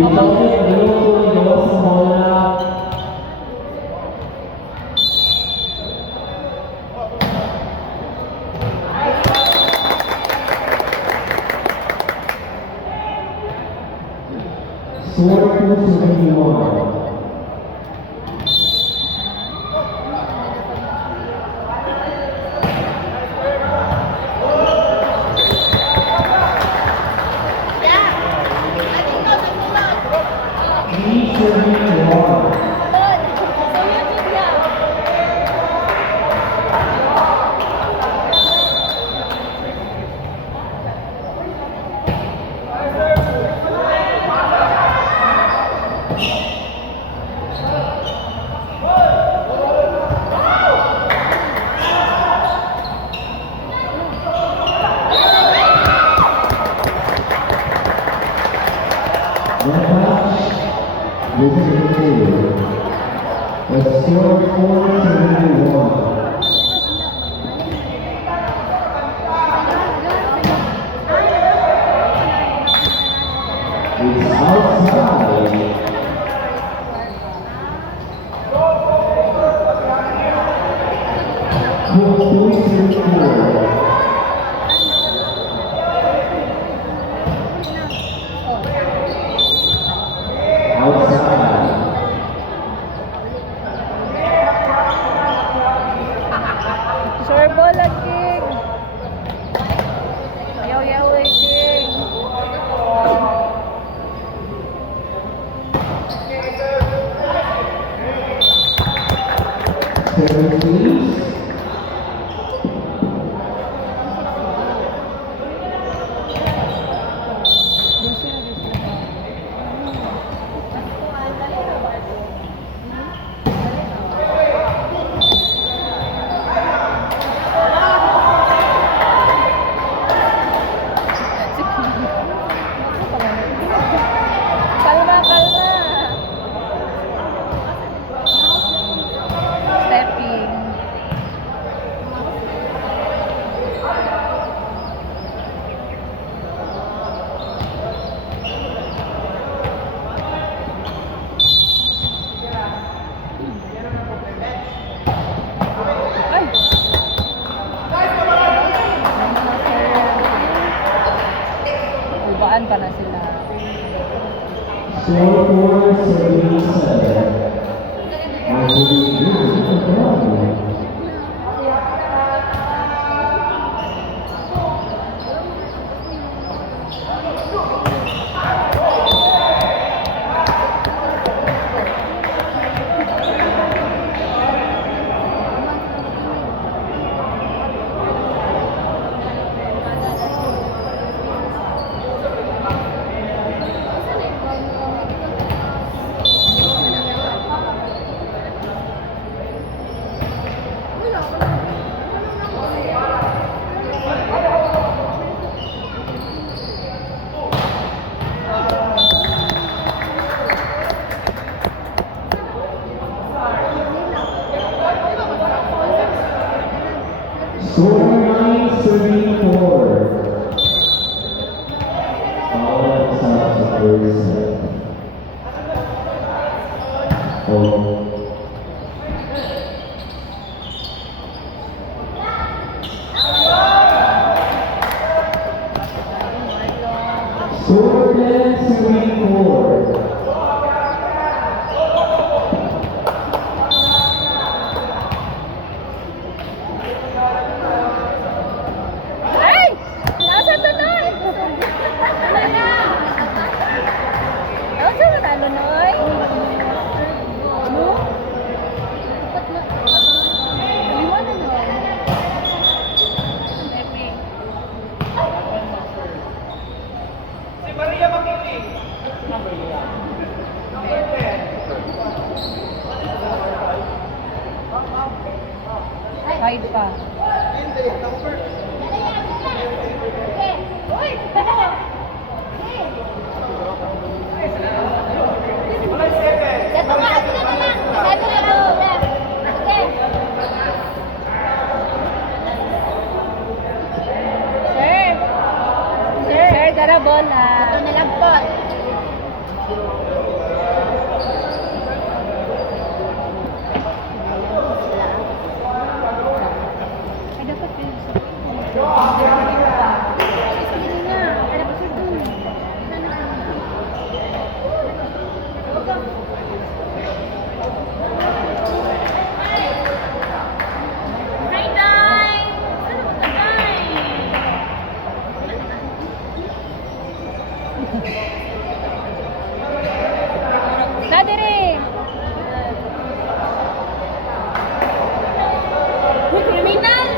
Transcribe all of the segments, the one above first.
Pitongit minuto yung sa bola. Score 2-71. The score 4-71. It's outside. Serbo lang, King. Yaw-yaw eh, King. Kalma, kalma. Stepping. Ay! Ubaan pa na sila. Score 4-77. Score 9-34. All at the first set. Score 10-34. Hide pa. Sir, dara bola. Ito nilagpot. Nadiri! Criminal!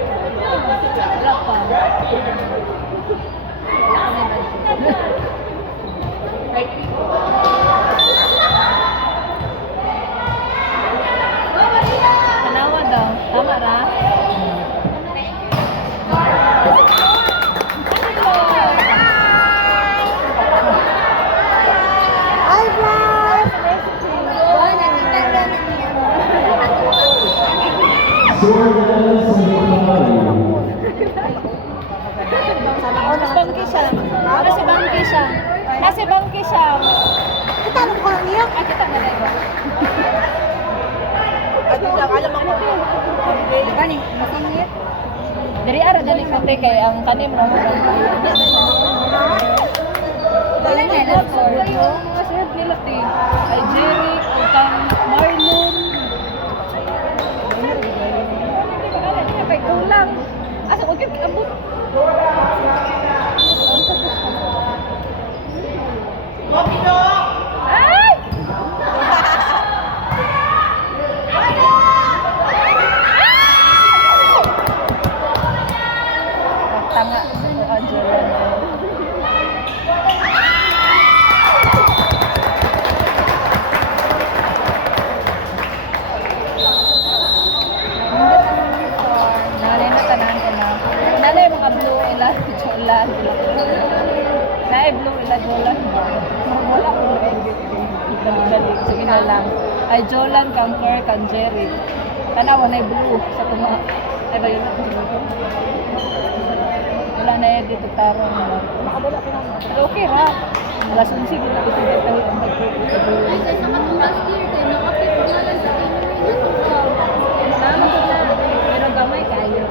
Wala pa. Tanawa daw. Tama ra? Hi, vlog! Jordan semifinal. Sana all Nasa bangki siya. Nasa bangki siya. Nasa bangki siya. Kita ano ko lang niya? Ay, kita na lang. Alam ako. Gani, masingit. Dari ara dali kote kay ang kanim ra mo. Wala na lang kayo mga sir nila ti. Kay Jerry, o kang Marlon. Wala niya kay kulang. Asa ko gyud abot. Ay! Tanga si Angela na. Nalay na tanan ko na. Nalay mga blue ila jola. Nalay blue ila jola. Wala ko dali. Sige na lang. Ay Jolan, kang Cor, kang Jerry. Tanawa na blue sa kuma. Ay ba yun? Wala na yan dito tarong. Makabala ko naman. Pero okay ra. Wala sunsig. Wala ko sige tayo ang mag-blue. Pero gamay kayo.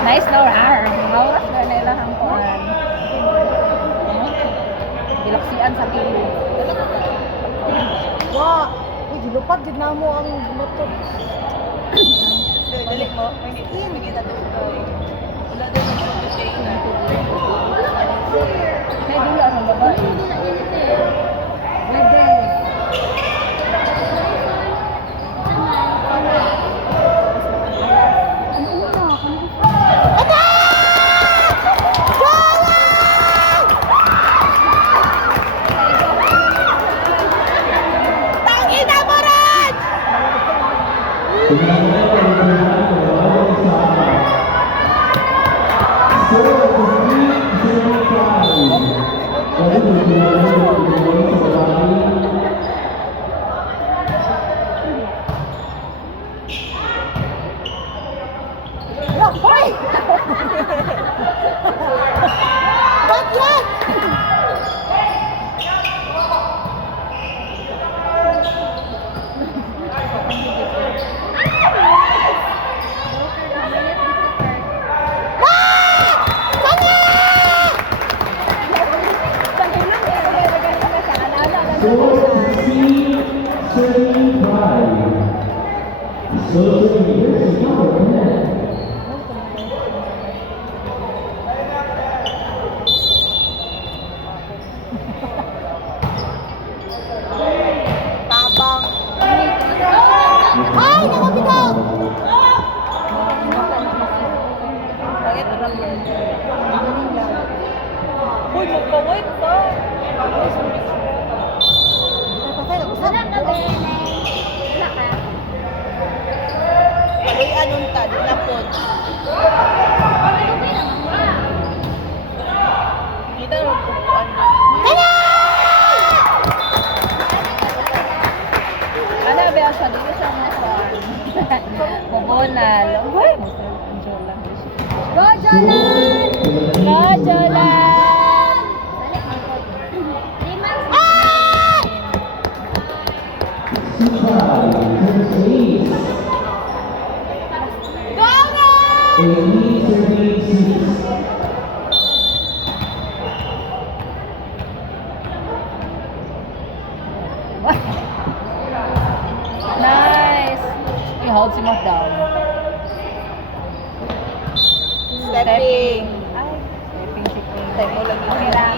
Nice no rar. Mga oras na nila ang kuhan. Bilaksian sa kilo. Wow! Uy, dilupad din na mo ang motor. Dali mo, may kita doon. Wala doon ang pagkakay na. May dula ang babae. Pwede. Tangina mo rin! Hoy! Ba't yan? Tabang. Ay, nakabitaw! Kawin ka. Kaloy anong tad, lapod. Kita naman pupuan doon. Ano ba siya? Dito siya mo sa Mabonal. Ay, ang jola. Go, Jolan! Go, Jolan! Nice! I-hold si Mark down. Stepping. Ay, stepping si Queen. Step mo lagi. Okay lang.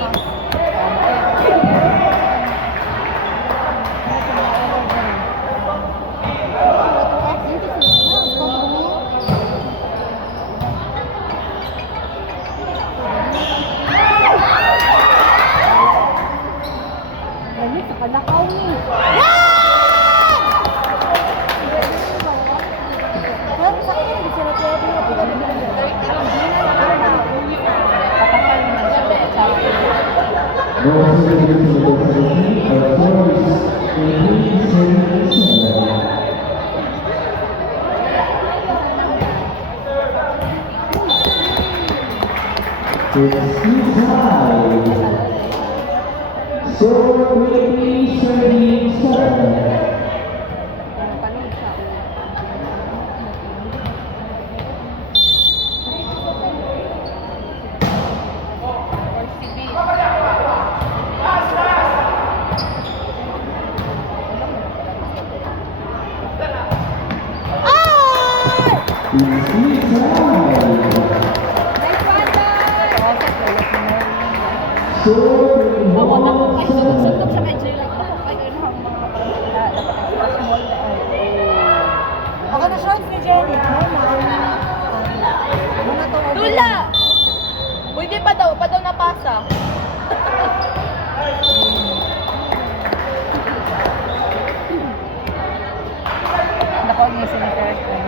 Patakal naman siya. So quickly serving seven. Panood siya. Ako na kung kayo sugod-sugod sa medyo lang. Ako kayo na ang mga kapatid. Dapat ang small na Ako na shorts ni Jenny. Ano to? Lula! Pwede pa daw napasa. Ako ang isang character.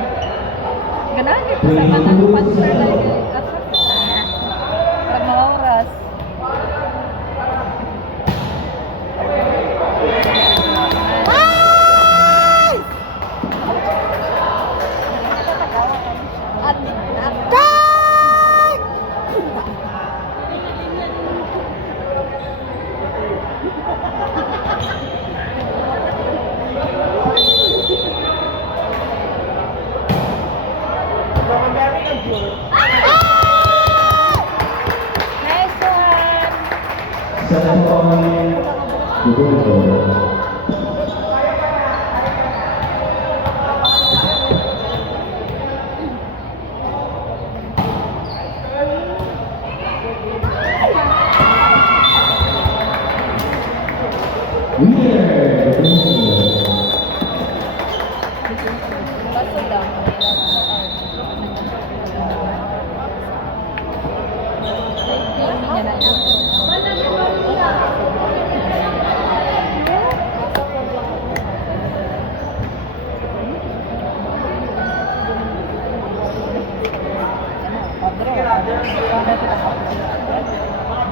Ganahan yun sa kanang puncher lagi. Pag mga oras. Nice one! Seven point. Baso lang.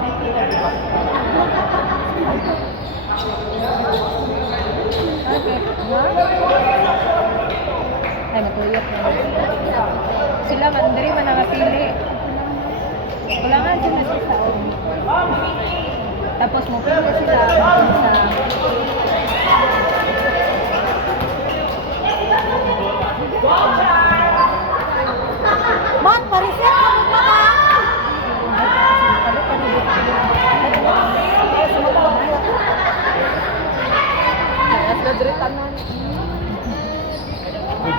Hindi niya na. Ay, matuyot na. Sila man, diri man nakapili. Wala nga dyan na sa tapos mo pili sila sa Mat, pariset ka mo pa ka?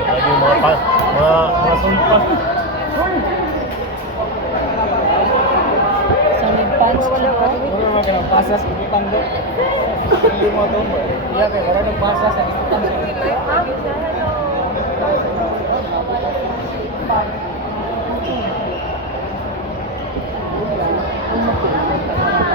Lagi mga sulpas. solid pants. Ano mga pinapasa sa ikitan doon? Hindi mo ito. Iya kayo, karang nagpasa sa ikitan. Ano